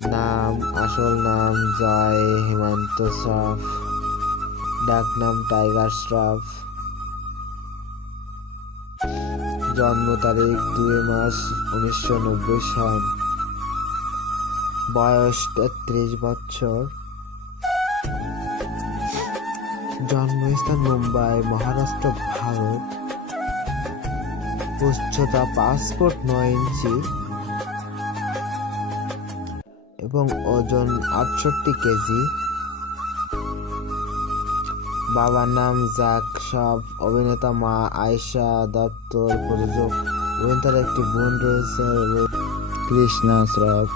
নাম, আসল নাম জয় হেমন্ত শ্রফ, ডাকনাম টাইগার শ্রফ। জন্ম তারিখ 2 মার্চ 1990 সাল। বয়স 33 বছর। জন্মস্থান মুম্বাই, মহারাষ্ট্র, ভারত। উচ্চতা 5 ফুট 9 ইঞ্চি এবং ওজন 68 কেজি। বাবার নাম জ্যাক শ্রফ, অভিনেতা মা আয়েশা দত্ত, প্রযোজক। অভিনেতার একটি বোন রয়েছে। কৃষ্ণা শ্রফ,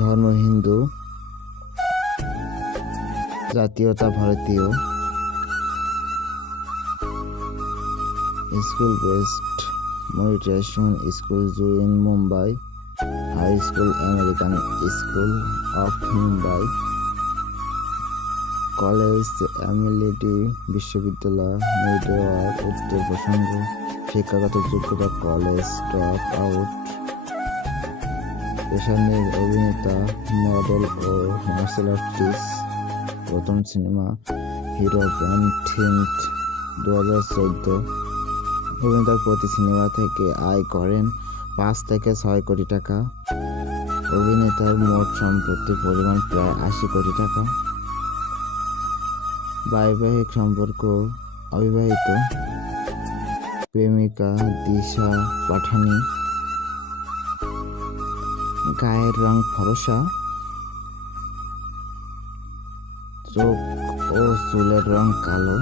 ধর্ম হিন্দু, জাতীয়তা ভারতীয়। স্কুল বেসড মেডিটেশন স্কুল জু in Mumbai, high school American school of Mumbai, college MLD বিশ্ববিদ্যালয়, নেটওয়ার্ক উত্তর প্রসঙ্গ। শিক্ষাগত যোগ্যতা কলেজ ড্রপ আউট। পেশার অভিনেতা, মডেল ও মার্শাল আর্টিস্ট। প্রথম সিনেমা হিরো প্যান্থিন্থ 2014। অভিনেতার প্রতি সিনেমা থেকে আয় করেন 5 থেকে 6 কোটি টাকা। অভিনেতার মোট সম্পত্তির পরিমাণ প্রায় 80 কোটি টাকা। বৈবাহিক সম্পর্ক অবিবাহিত। প্রেমিকা দিশা পাঠানি। গায়ের রং ফর্সা, চোখ ও চুলের রং কালো।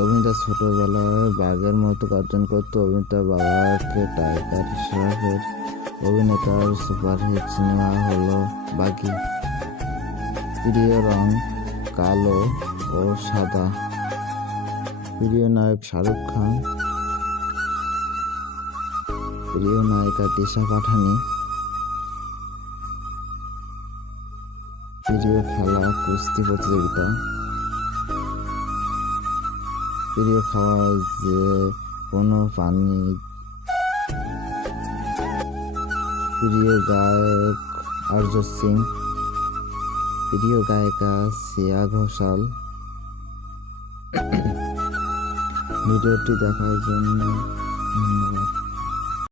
অভিনেতা ছোটবেলায় বাঘের মতো কার্টুন করত। অভিনেতার বাবাকে টাইগার শ্রফের। অভিনেতার সুপারহিট সিনেমা হলো বাগি। প্রিয় রং কালো ও সাদা। প্রিয় নায়ক শাহরুখ খান। প্রিয় নায়িকা দিশা পাঠানি। প্রিয় খেলা কুস্তি প্রতিযোগিতা। প্রিয় খাওয়া যে কোনো পানি। প্রিয় গায়ক অরিজিৎ সিং। প্রিয় গায়িকা শ্রেয়া ঘোষাল। ভিডিওটি দেখার জন্য